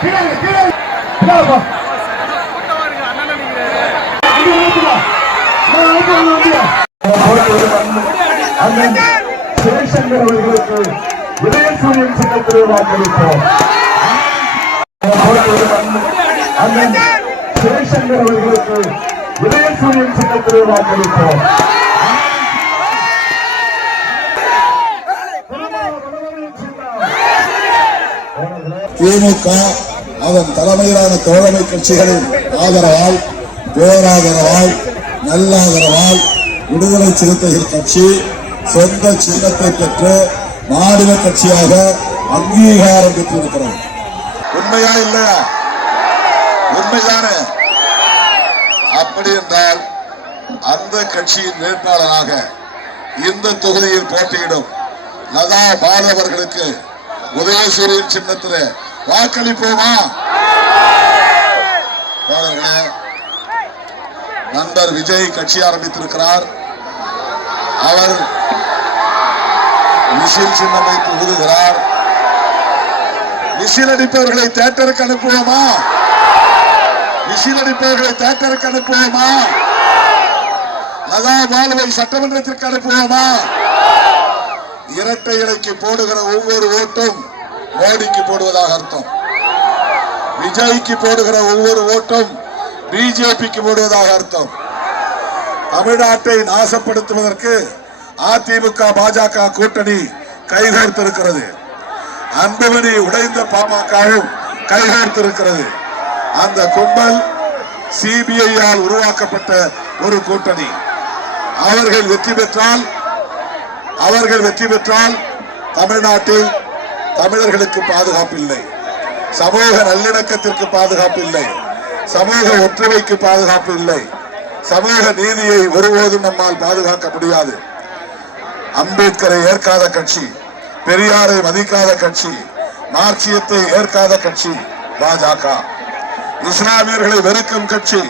சிவசங்கர் அவர்களுக்கு உதயசூரியன் சின்னத்திலே வாக்களிப்போம். சிவசங்கர் அவர்களுக்கு உதயசூரியன் சின்னத்திலே வாக்களிப்போம். திமுக அதன் தலைமையிலான தோழமை கட்சிகளின் ஆதரவால், பேராதரவால், நல்லாதரவால் விடுதலை சிறுத்தைகள் கட்சி சொந்த சின்னத்தை பெற்று மாநில கட்சியாக அங்கீகாரம் பெற்றிருக்கிறது. உண்மையா இல்லையா? உண்மைதானே? அப்படி என்றால் அந்த கட்சியின் வேட்பாளராக இந்த தொகுதியில் போட்டியிடும் லதா பால் அவர்களுக்கு உதயசூரியன் சின்னத்திலே வாக்களிப்போமா? நண்பர் விஜய் கட்சி ஆரம்பித்திருக்கிறார். அவர் விசில் சின்னம் வைத்து ஊதுகிறார். விசில் அடிப்பவர்களை தியேட்டருக்கு அனுப்புவோமா? விசில் அடிப்பவர்களை தியேட்டருக்கு அனுப்புவோமா? லதா பாலுவை சட்டமன்றத்திற்கு அனுப்புவோமா? இரட்டை இலைக்கு போடுகிற ஒவ்வொரு ஓட்டும் மோடிக்கு போடுவதாக அர்த்தம். விஜய்க்கு போடுகிற ஒவ்வொரு ஓட்டும் பிஜேபிக்கு போடுவதாக அர்த்தம். தமிழ்நாட்டை நாசப்படுத்துவதற்கு அதிமுக பாஜக கூட்டணி கைகோர்த்திருக்கிறது. அன்புமணி உடைந்த பாமகவும் கைகோர்த்திருக்கிறது. அந்த கும்பல் சிபிஐயால் உருவாக்கப்பட்ட ஒரு கூட்டணி. அவர்கள் வெற்றி பெற்றால் தமிழ்நாட்டில் தமிழர்களுக்கு பாதுகாப்பு இல்லை, சமூக நல்லிணக்கத்திற்கு பாதுகாப்பு இல்லை, சமூக ஒற்றுமைக்கு பாதுகாப்பு இல்லை, சமூக நீதியை ஒருபோதும் நம்மால் பாதுகாக்க முடியாது. அம்பேத்கரை ஏற்காத கட்சி, பெரியாரை மதிக்காத கட்சி, மார்க்சியத்தை ஏற்காத கட்சி பாஜக. இஸ்லாமியர்களை வெறுக்கும் கட்சி,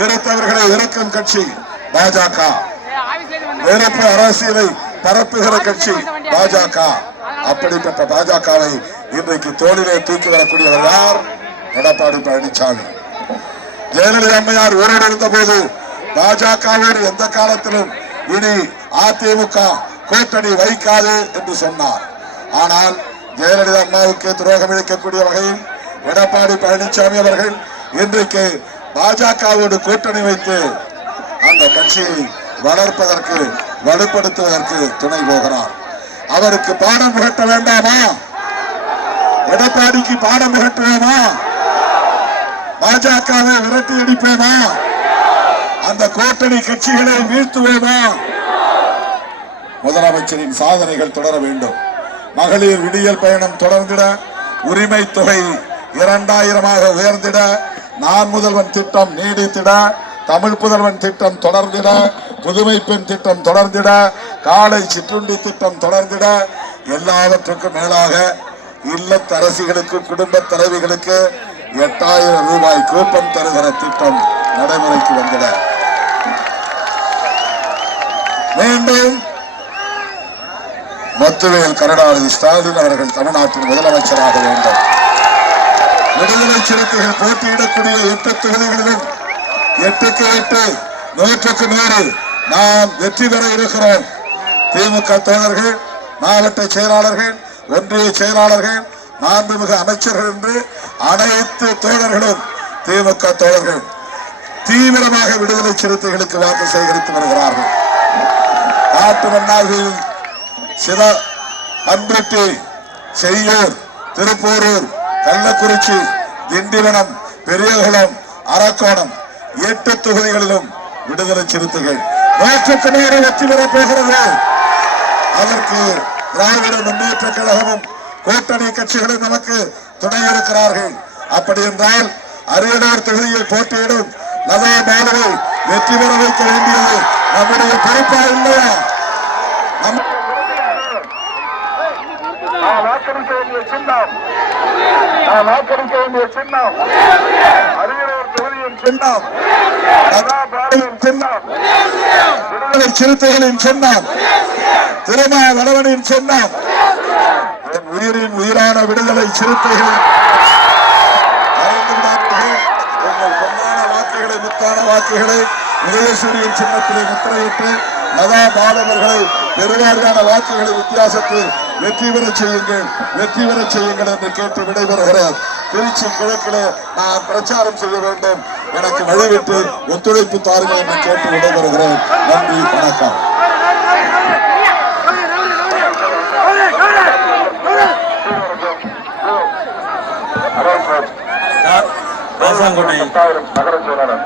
கிறிஸ்தவர்களை வெறுக்கும் கட்சி பாஜக. வெறுப்பு அரசியலை பரப்புகிற கட்சி பாஜக. அப்படிப்பட்ட பாஜகவை இன்றைக்கு தோளிலே தூக்கி வரக்கூடியவர் யார்? எடப்பாடி பழனிசாமி. ஜெயலலிதா அம்மையார் உயிரோடு இருந்த போது பாஜகவோடு எந்த காலத்திலும் இனி அதிமுக கூட்டணி வைக்காது என்று சொன்னார். ஆனால் ஜெயலலிதா அம்மாவுக்கு துரோகம் இழைக்கக்கூடிய வகையில் எடப்பாடி பழனிசாமி அவர்கள் இன்றைக்கு பாஜகவோடு கூட்டணி வைத்து அந்த கட்சியை வளர்ப்பதற்கு, வலுப்படுத்துவதற்கு துணை போகிறார். அவருக்கு பாடம் புகட்ட வேண்டாமா? எடப்பாடிக்கு பாடம் புகட்டுவோமா? பாஜகவை விரட்டி அடிப்போமா? அந்த கூட்டணி கட்சிகளை வீழ்த்துவோமா? முதலமைச்சரின் சாதனைகள் தொடர வேண்டும். மகளிர் விடியல் பயணம் தொடர்ந்திட, உரிமை தொகை 2000 உயர்ந்திட, நான் முதல்வன் திட்டம் நீடித்திட, தமிழ் புதல்வன் திட்டம் தொடர்ந்திட, புதுமை பெண் திட்டம் தொடர்ந்திட, காலை சிற்றுண்டி திட்டம் தொடர்ந்திட, எல்லாவற்றுக்கும் மேலாக இல்லத்தரசிகளுக்கு, குடும்ப தலைவிகளுக்கு 8000 ரூபாய் கூப்பன் தருகிற திட்டம் நடைமுறைக்கு வந்திட மீண்டும் முத்துவேல் கருணாநிதி ஸ்டாலின் அவர்கள் தமிழ்நாட்டின் முதலமைச்சராக வேண்டும். விடுதலை சிறுத்தைகள் போட்டியிடக்கூடிய 8 தொகுதிகளிலும் 8க்கு 8, 100க்கு 100 நாம் வெற்றி பெற இருக்கிறோம். திமுக தோழர்கள், மாவட்ட செயலாளர்கள், ஒன்றிய செயலாளர்கள், மாண்புமிகு அமைச்சர்கள் என்று அனைத்து தோழர்களும் திமுக தோழர்கள் தீவிரமாக விடுதலை சிறுத்தைகளுக்கு வாக்கு சேகரித்து வருகிறார்கள். காட்டு மன்னார்களில் பண்ருட்டி, செய்யூர், திருப்பூரூர், கள்ளக்குறிச்சி, திண்டிவனம், பெரியகுளம், அரக்கோணம் 8 தொகுதிகளிலும் விடுதலை சிறுத்தைகள் 100க்கு 100 வெற்றி பெறப் போகிறது. அதற்கு திராவிட முன்னேற்ற கழகமும் கூட்டணி கட்சிகளும் நமக்கு துணை இருக்கிறார்கள். அப்படி என்றால் அரியலூர் தொகுதியில் போட்டியிடும் லதா பாலுவை வெற்றி பெற வைக்க வேண்டியது நம்முடைய பொறுப்பா இல்லையா? வாக்களிக்க வேண்டிய சின்னம், வாக்களிக்க வேண்டிய சின்னம் அரியலூர் தொகுதியின் சின்னம், லதா பாலுவின் சின்னம், விடுதலை சிறுத்தைகளின் சின்னம், திருமாவளவனின் சின்னம், உயிரின் உயிரான விடுதலை சிறுத்தைகளின் வாக்குகளை உதயசூரியன் சின்னத்திலே முத்திரையிட்டு லதா பாலவர்களை பெருவாரியான வாக்குகளை வித்தியாசத்தில் வெற்றி பெறச் செய்யுங்கள் என்று கேட்டு விடைபெறுகிறேன். திருச்சி கிழக்கிலே நான் பிரச்சாரம் செய்ய வேண்டும், எனக்கு வழிவிட்டு ஒத்துழைப்பு தாருங்கள் என்று கேட்டு விடைபெறுகிறேன். நன்றி, வணக்கம். நகர செயலாளர்